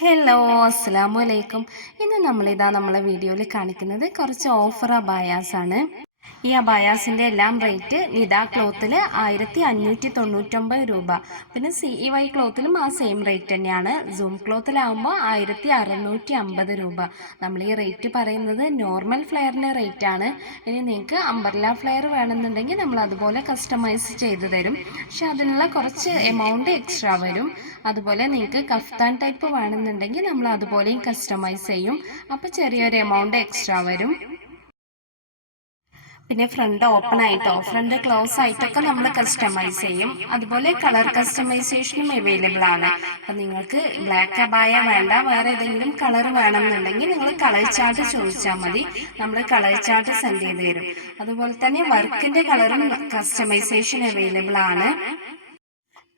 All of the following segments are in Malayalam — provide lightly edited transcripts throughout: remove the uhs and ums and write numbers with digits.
ഹലോ അസ്സലാമു അലൈക്കും. ഇന്ന് നമ്മളെ വീഡിയോയിൽ കാണിക്കുന്നത് കുറച്ച് ഓഫർ അബായാസാണ്. ഈ അബായാസിൻ്റെ എല്ലാം റേറ്റ് നിദാ ക്ലോത്തിൽ 1599 രൂപ. പിന്നെ CEY ക്ലോത്തിലും ആ സെയിം റേറ്റ് തന്നെയാണ്. സൂം ക്ലോത്തിലാവുമ്പോൾ 1650 രൂപ. നമ്മൾ ഈ റേറ്റ് പറയുന്നത് നോർമൽ ഫ്ലെയറിൻ്റെ റേറ്റ് ആണ്. ഇനി നിങ്ങൾക്ക് അംബർല ഫ്ലെയർ വേണമെന്നുണ്ടെങ്കിൽ നമ്മൾ അതുപോലെ കസ്റ്റമൈസ് ചെയ്ത് തരും. പക്ഷെ അതിനുള്ള കുറച്ച് എമൗണ്ട് എക്സ്ട്രാ വരും. അതുപോലെ നിങ്ങൾക്ക് കഫ്താൻ ടൈപ്പ് വേണമെന്നുണ്ടെങ്കിൽ നമ്മൾ അതുപോലെയും കസ്റ്റമൈസ് ചെയ്യും. അപ്പോൾ ചെറിയൊരു എമൗണ്ട് എക്സ്ട്രാ വരും. പിന്നെ ഫ്രണ്ട് ഓപ്പൺ ആയിട്ടോ ഫ്രണ്ട് ക്ലോസ് ആയിട്ടൊക്കെ നമ്മൾ കസ്റ്റമൈസ് ചെയ്യും. അതുപോലെ കളർ കസ്റ്റമൈസേഷനും അവൈലബിൾ ആണ്. അപ്പം നിങ്ങൾക്ക് ബ്ലാക്ക് അബായ വേണ്ട, വേറെ ഏതെങ്കിലും കളർ വേണമെന്നുണ്ടെങ്കിൽ നിങ്ങൾ കളർ ചാർട്ട് ചോദിച്ചാൽ മതി. നമ്മൾ കളർ ചാർട്ട് സെൻഡ് ചെയ്ത് തരും. അതുപോലെ തന്നെ വർക്കിൻ്റെ കളറും കസ്റ്റമൈസേഷൻ അവൈലബിൾ ആണ്.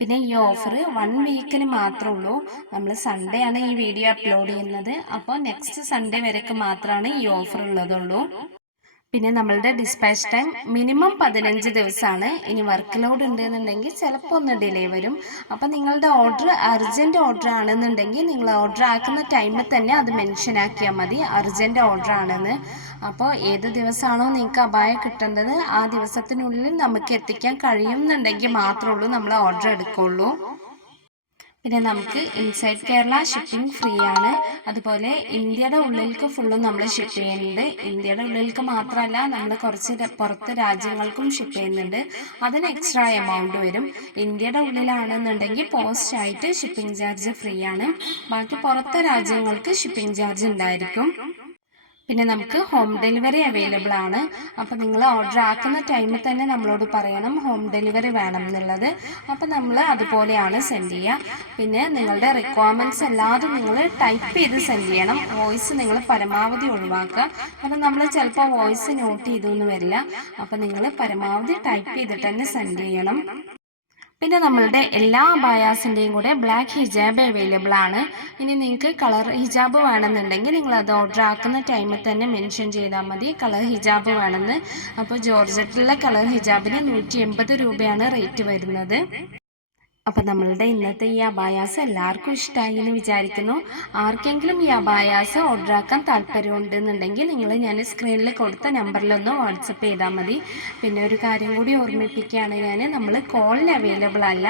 പിന്നെ ഈ ഓഫർ 1 വീക്കിന് മാത്രമേ ഉള്ളൂ. നമ്മൾ സൺഡേ ആണ് ഈ വീഡിയോ അപ്ലോഡ് ചെയ്യുന്നത്. അപ്പോൾ നെക്സ്റ്റ് സൺഡേ വരെയൊക്കെ മാത്രമാണ് ഈ ഓഫർ ഉള്ളതുള്ളൂ. പിന്നെ നമ്മളുടെ ഡിസ്പാച്ച് ടൈം മിനിമം 15 ദിവസമാണ്. ഇനി വർക്ക് ലോഡ് ഉണ്ടെന്നുണ്ടെങ്കിൽ ചിലപ്പോൾ ഒന്ന് ഡിലേ വരും. അപ്പോൾ നിങ്ങളുടെ ഓർഡർ അർജൻറ്റ് ഓർഡർ ആണെന്നുണ്ടെങ്കിൽ നിങ്ങൾ ഓർഡർ ആക്കുന്ന ടൈമിൽ തന്നെ അത് മെൻഷൻ ആക്കിയാൽ മതി, അർജൻറ്റ് ഓർഡർ ആണെന്ന്. അപ്പോൾ ഏത് ദിവസമാണോ നിങ്ങൾക്ക് അബായ കിട്ടേണ്ടത് ആ ദിവസത്തിനുള്ളിൽ നമുക്ക് എത്തിക്കാൻ കഴിയുമെന്നുണ്ടെങ്കിൽ മാത്രമേ ഉള്ളൂ നമ്മൾ ഓർഡർ എടുക്കുള്ളൂ. പിന്നെ നമുക്ക് ഇൻസൈഡ് കേരള ഷിപ്പിംഗ് ഫ്രീ ആണ്. അതുപോലെ ഇന്ത്യയുടെ ഉള്ളിലേക്ക് ഫുള്ളും നമ്മൾ ഷിപ്പ് ചെയ്യുന്നുണ്ട്. ഇന്ത്യയുടെ ഉള്ളിലേക്ക് മാത്രമല്ല, നമ്മൾ കുറച്ച് പുറത്ത് രാജ്യങ്ങൾക്കും ഷിപ്പ് ചെയ്യുന്നുണ്ട്. അതിന് എക്സ്ട്രാ എമൗണ്ട് വരും. ഇന്ത്യയുടെ ഉള്ളിലാണെന്നുണ്ടെങ്കിൽ പോസ്റ്റ് ആയിട്ട് ഷിപ്പിംഗ് ചാർജ് ഫ്രീ ആണ്. ബാക്കി പുറത്തെ രാജ്യങ്ങൾക്ക് ഷിപ്പിംഗ് ചാർജ് ഉണ്ടായിരിക്കും. പിന്നെ നമുക്ക് ഹോം ഡെലിവറി അവൈലബിൾ ആണ്. അപ്പോൾ നിങ്ങൾ ഓർഡർ ആക്കുന്ന ടൈമിൽ തന്നെ നമ്മളോട് പറയണം ഹോം ഡെലിവറി വേണം എന്നുള്ളത്. അപ്പോൾ നമ്മൾ അതുപോലെയാണ് സെൻഡ് ചെയ്യുക. പിന്നെ നിങ്ങളുടെ റിക്വയർമെൻറ്റ്സ് അല്ലാതെ നിങ്ങൾ ടൈപ്പ് ചെയ്ത് സെൻഡ് ചെയ്യണം. വോയിസ് നിങ്ങൾ പരമാവധി ഒഴിവാക്കുക. കാരണം നമ്മൾ ചിലപ്പോൾ വോയിസ് നോട്ട് ചെയ്തൊന്നും വരില്ല. അപ്പോൾ നിങ്ങൾ പരമാവധി ടൈപ്പ് ചെയ്തിട്ട് തന്നെ സെൻഡ് ചെയ്യണം. പിന്നെ നമ്മളുടെ എല്ലാ അബായാസിൻ്റെയും കൂടെ ബ്ലാക്ക് ഹിജാബ് അവൈലബിൾ ആണ്. ഇനി നിങ്ങൾക്ക് കളർ ഹിജാബ് വേണമെന്നുണ്ടെങ്കിൽ നിങ്ങൾ അത് ഓർഡർ ആക്കുന്ന ടൈമിൽ തന്നെ മെൻഷൻ ചെയ്താൽ മതി കളർ ഹിജാബ് വേണമെന്ന്. അപ്പോൾ ജോർജറ്റിലെ കളർ ഹിജാബിന് 180 രൂപയാണ് റേറ്റ് വരുന്നത്. അപ്പം നമ്മളുടെ ഇന്നത്തെ ഈ അബായാസ് എല്ലാവർക്കും ഇഷ്ടമായി എന്ന് വിചാരിക്കുന്നു. ആർക്കെങ്കിലും ഈ അബായാസ് ഓർഡർ ആക്കാൻ താല്പര്യമുണ്ടെന്നുണ്ടെങ്കിൽ നിങ്ങൾ ഞാൻ സ്ക്രീനിൽ കൊടുത്ത നമ്പറിലൊന്ന് വാട്സപ്പ് ചെയ്താൽ മതി. പിന്നെ ഒരു കാര്യം കൂടി ഓർമ്മിപ്പിക്കുകയാണ്, നമ്മൾ കോളിന് അവൈലബിൾ അല്ല,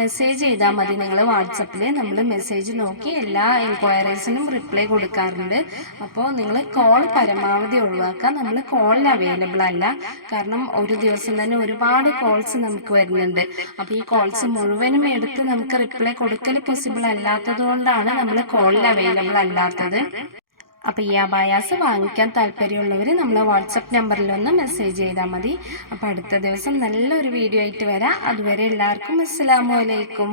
മെസ്സേജ് ചെയ്താൽ മതി. നിങ്ങൾ വാട്സപ്പിൽ നമ്മൾ മെസ്സേജ് നോക്കി എല്ലാ എൻക്വയറീസിനും റിപ്ലൈ കൊടുക്കാറുണ്ട്. അപ്പോൾ നിങ്ങൾ കോൾ പരമാവധി ഒഴിവാക്കുക. നമ്മൾ കോളിന് അവൈലബിൾ അല്ല. കാരണം ഒരു ദിവസം തന്നെ ഒരുപാട് കോൾസ് നമുക്ക് വരുന്നുണ്ട്. അപ്പോൾ ഈ കോൾസ് മുഴുവൻ എടുത്ത് നമുക്ക് റിപ്ലൈ കൊടുക്കൽ പോസിബിൾ അല്ലാത്തത് കൊണ്ടാണ് നമ്മൾ കോളിൽ അവൈലബിൾ അല്ലാത്തത്. അപ്പോൾ ഈ അബായാസ് വാങ്ങിക്കാൻ താല്പര്യമുള്ളവർ നമ്മൾ വാട്സപ്പ് നമ്പറിലൊന്ന് മെസ്സേജ് ചെയ്താൽ മതി. അപ്പോൾ അടുത്ത ദിവസം നല്ലൊരു വീഡിയോ ആയിട്ട് വരാം. അതുവരെ എല്ലാവർക്കും അസ്സലാമു അലൈക്കും.